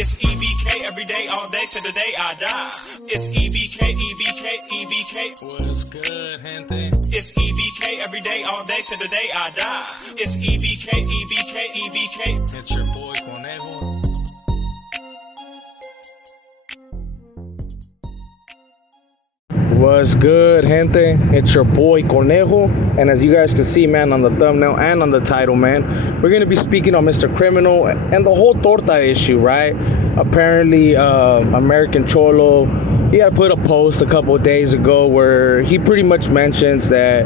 It's E.B.K every day, all day, to the day I die. It's E.B.K, E.B.K, E.B.K. What's good, gente? It's E.B.K every day, all day, to the day I die. It's E.B.K, E.B.K, E.B.K. It's your boy Conejo. What's good, gente? It's your boy Conejo, and as you guys can see, man, on the thumbnail and on the title, man, we're gonna be speaking on Mr. Criminal and the whole torta issue, right? Apparently, American Cholo, he had put a post a couple of days ago where he pretty much mentions that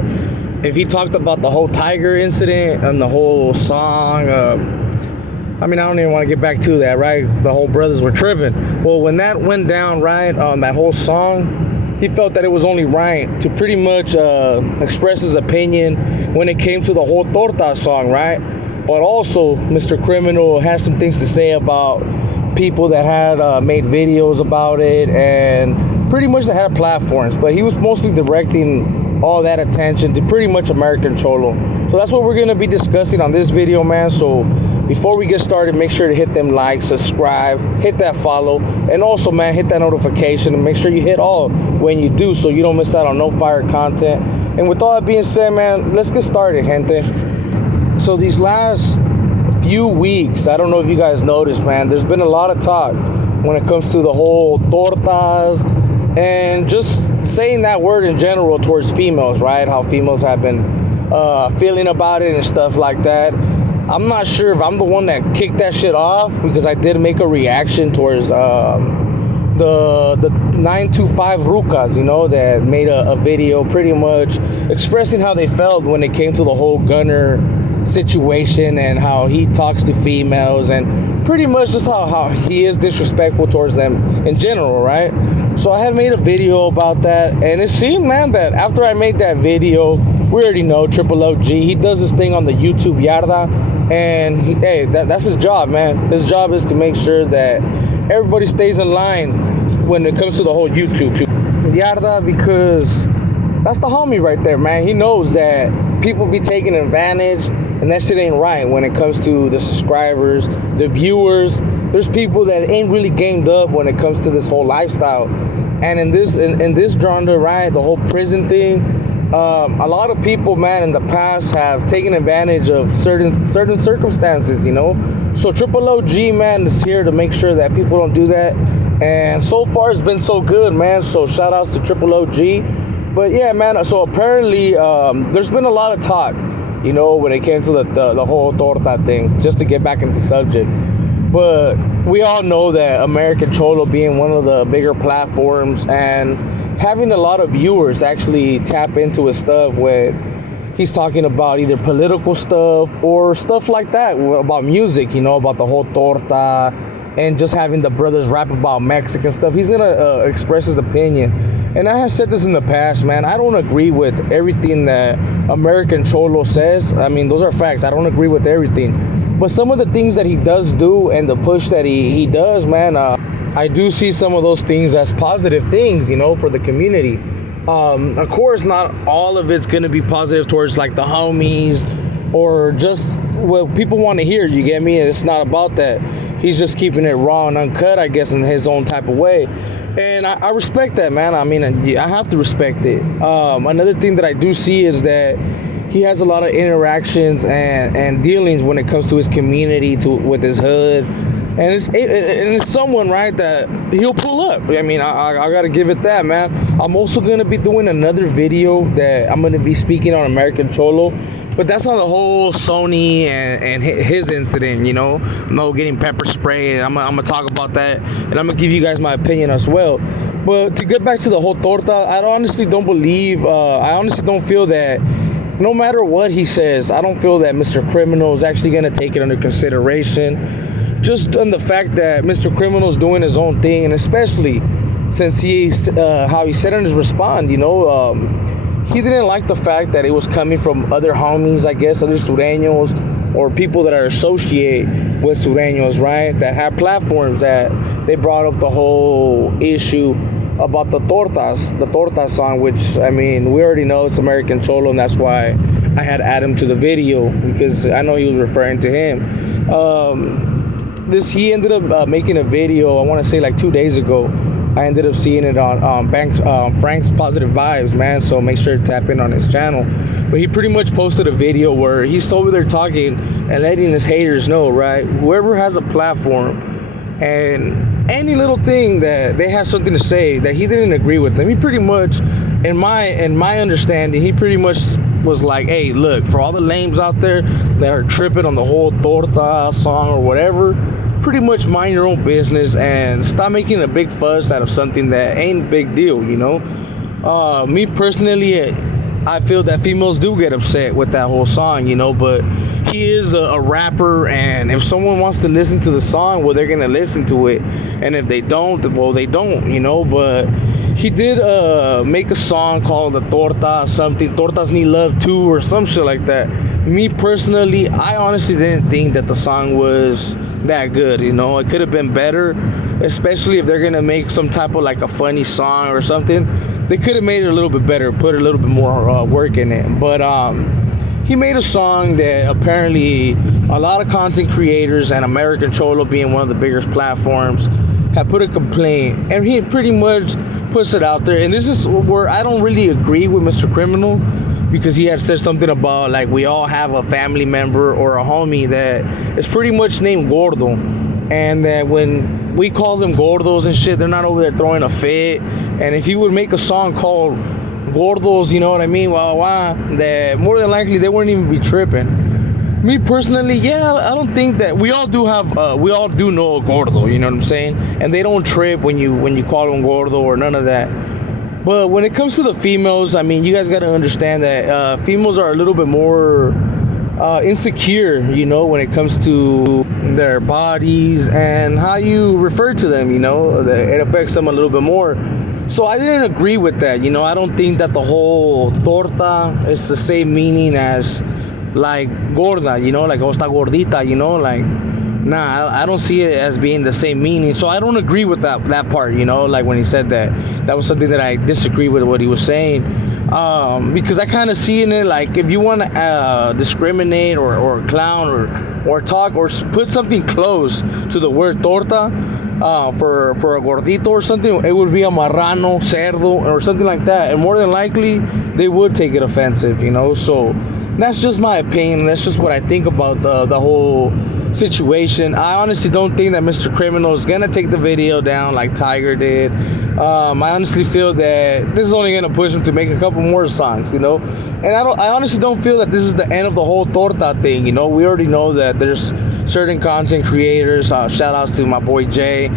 if he talked about the whole Tiger incident and the whole song, I don't even want to get back to that, right? The whole brothers were tripping. Well, when that went down, right, that whole song, he felt that it was only right to pretty much express his opinion when it came to the whole Torta song, right? But also, Mr. Criminal has some things to say about people that had made videos about it and pretty much that had platforms. But he was mostly directing all that attention to pretty much American Cholo. So that's what we're going to be discussing on this video, man. So before we get started, make sure to hit them likes, subscribe, hit that follow, and also, man, hit that notification and make sure you hit all when you do so you don't miss out on no fire content. And with all that being said, man, let's get started, gente. So these last few weeks, I don't know if you guys noticed, man, there's been a lot of talk when it comes to the whole tortas and just saying that word in general towards females, right? How females have been feeling about it and stuff like that. I'm not sure if I'm the one that kicked that shit off because I did make a reaction towards the 925 Rucas, you know, that made a video pretty much expressing how they felt when it came to the whole Gunner situation and how he talks to females and pretty much just how he is disrespectful towards them in general, right? So I had made a video about that, and it seemed, man, that after I made that video, we already know Triple OG, he does this thing on the YouTube Yarda. And that's his job, man. His job is to make sure that everybody stays in line when it comes to the whole YouTube too. Yarda, because that's the homie right there, man. He knows that people be taking advantage, and that shit ain't right when it comes to the subscribers, the viewers. There's people that ain't really gamed up when it comes to this whole lifestyle. And in this genre, right, the whole prison thing. A lot of people, man, in the past have taken advantage of certain circumstances, you know. So Triple OG, man, is here to make sure that people don't do that. And so far, it's been so good, man. So shout outs to Triple OG. But yeah, man. So apparently, there's been a lot of talk, you know, when it came to the whole torta thing. Just to get back into subject, but we all know that American Cholo being one of the bigger platforms and having a lot of viewers actually tap into his stuff when he's talking about either political stuff or stuff like that, about music, you know, about the whole torta and just having the brothers rap about Mexican stuff. He's gonna express his opinion. And I have said this in the past, man, I don't agree with everything that American Cholo says. I mean, those are facts. I don't agree with everything. But some of the things that he does do and the push that he does, man, I do see some of those things as positive things, you know, for the community. Of course, not all of it's going to be positive towards like the homies or just what people want to hear, you get me? And it's not about that. He's just keeping it raw and uncut, I guess, in his own type of way. And I respect that, man. I mean, I have to respect it. Another thing that I do see is that he has a lot of interactions and dealings when it comes to his community, with his hood. And it's someone, right, that he'll pull up. I mean, I got to give it that, man. I'm also going to be doing another video that I'm going to be speaking on American Cholo. But that's on the whole Sony and his incident, you know. No getting pepper sprayed. I'm going to talk about that. And I'm going to give you guys my opinion as well. But to get back to the whole torta, I honestly don't feel that no matter what he says, I don't feel that Mr. Criminal is actually going to take it under consideration. Just on the fact that Mr. Criminal is doing his own thing, and especially since how he said in his response, you know, he didn't like the fact that it was coming from other homies, I guess, other sureños or people that are associated with sureños, right, that have platforms that they brought up the whole issue about the torta song, which, I mean, we already know it's American Cholo, and that's why I had to add him to the video, because I know he was referring to him. he ended up making a video. I want to say like 2 days ago. I ended up seeing it on Frank's Positive Vibes, man. So make sure to tap in on his channel. But he pretty much posted a video where he's over there talking and letting his haters know, right? Whoever has a platform and any little thing that they have something to say that he didn't agree with them, he pretty much, in my understanding, he pretty much was like, hey, look, for all the lames out there that are tripping on the whole Torta song or whatever, pretty much mind your own business and stop making a big fuss out of something that ain't a big deal, you know? Me personally, I feel that females do get upset with that whole song, you know, but he is a rapper, and if someone wants to listen to the song, well, they're gonna listen to it, and if they don't, well, they don't, you know. But he did make a song called the Torta something, Tortas Need Love Too, or some shit like that. Me personally, I honestly didn't think that the song was that good, you know. It could have been better, especially if they're gonna make some type of like a funny song or something. They could have made it a little bit better, put a little bit more work in it. But he made a song that apparently a lot of content creators, and American Cholo being one of the biggest platforms, have put a complaint, and he pretty much puts it out there. And this is where I don't really agree with Mr. Criminal, because he had said something about like we all have a family member or a homie that is pretty much named Gordo, and that when we call them Gordos and shit, they're not over there throwing a fit. And if he would make a song called Gordos, you know what I mean, that more than likely they wouldn't even be tripping. Me personally, yeah, I don't think that we all do know a Gordo, you know what I'm saying, and they don't trip when you call them Gordo or none of that. But when it comes to the females, I mean, you guys got to understand that females are a little bit more insecure, you know, when it comes to their bodies and how you refer to them, you know, it affects them a little bit more. So I didn't agree with that, you know. I don't think that the whole torta is the same meaning as like gorda, you know, like oh, está gordita, you know, like nah, I don't see it as being the same meaning. So I don't agree with that part, you know, like when he said that was something that I disagree with what he was saying, because I kind of see in it like if you want to discriminate or clown or talk or put something close to the word torta, for a gordito or something, it would be a marrano, cerdo, or something like that, and more than likely they would take it offensive, you know. So that's just my opinion. That's just what I think about the whole situation. I honestly don't think that Mr. Criminal is gonna take the video down like Tiger did. I honestly feel that this is only gonna push him to make a couple more songs, you know. And I honestly don't feel that this is the end of the whole torta thing, you know. We already know that there's certain content creators, shout outs to my boy Jay.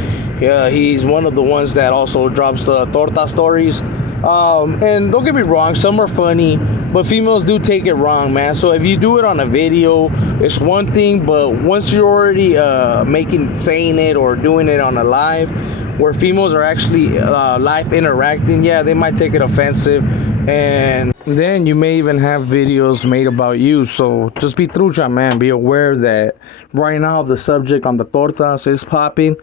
He's one of the ones that also drops the torta stories, and don't get me wrong, some are funny, but females do take it wrong, man. So if you do it on a video, it's one thing, but once you're already saying it or doing it on a live where females are actually live interacting, yeah, they might take it offensive, and then you may even have videos made about you. So just be trucha, man. Be aware that right now the subject on the tortas is popping,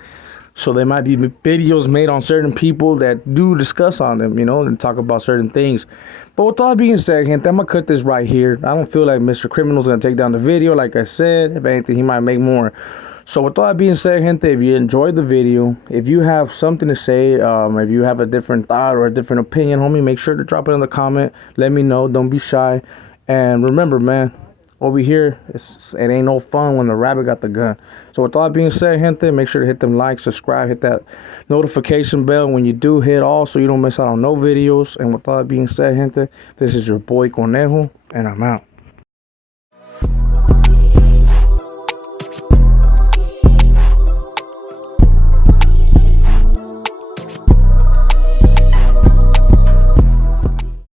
so there might be videos made on certain people that do discuss on them, you know, and talk about certain things. But with all that being said, gente, I'm gonna cut this right here. I don't feel like Mr. Criminal's gonna take down the video. Like I said, if anything, he might make more. So with all that being said, gente, if you enjoyed the video, if you have something to say, if you have a different thought or a different opinion, homie, make sure to drop it in the comment. Let me know. Don't be shy. And remember, man, over here, it ain't no fun when the rabbit got the gun. So with all that being said, gente, make sure to hit them likes, subscribe, hit that notification bell when you do hit all, so you don't miss out on no videos. And with all that being said, gente, this is your boy Conejo, and I'm out.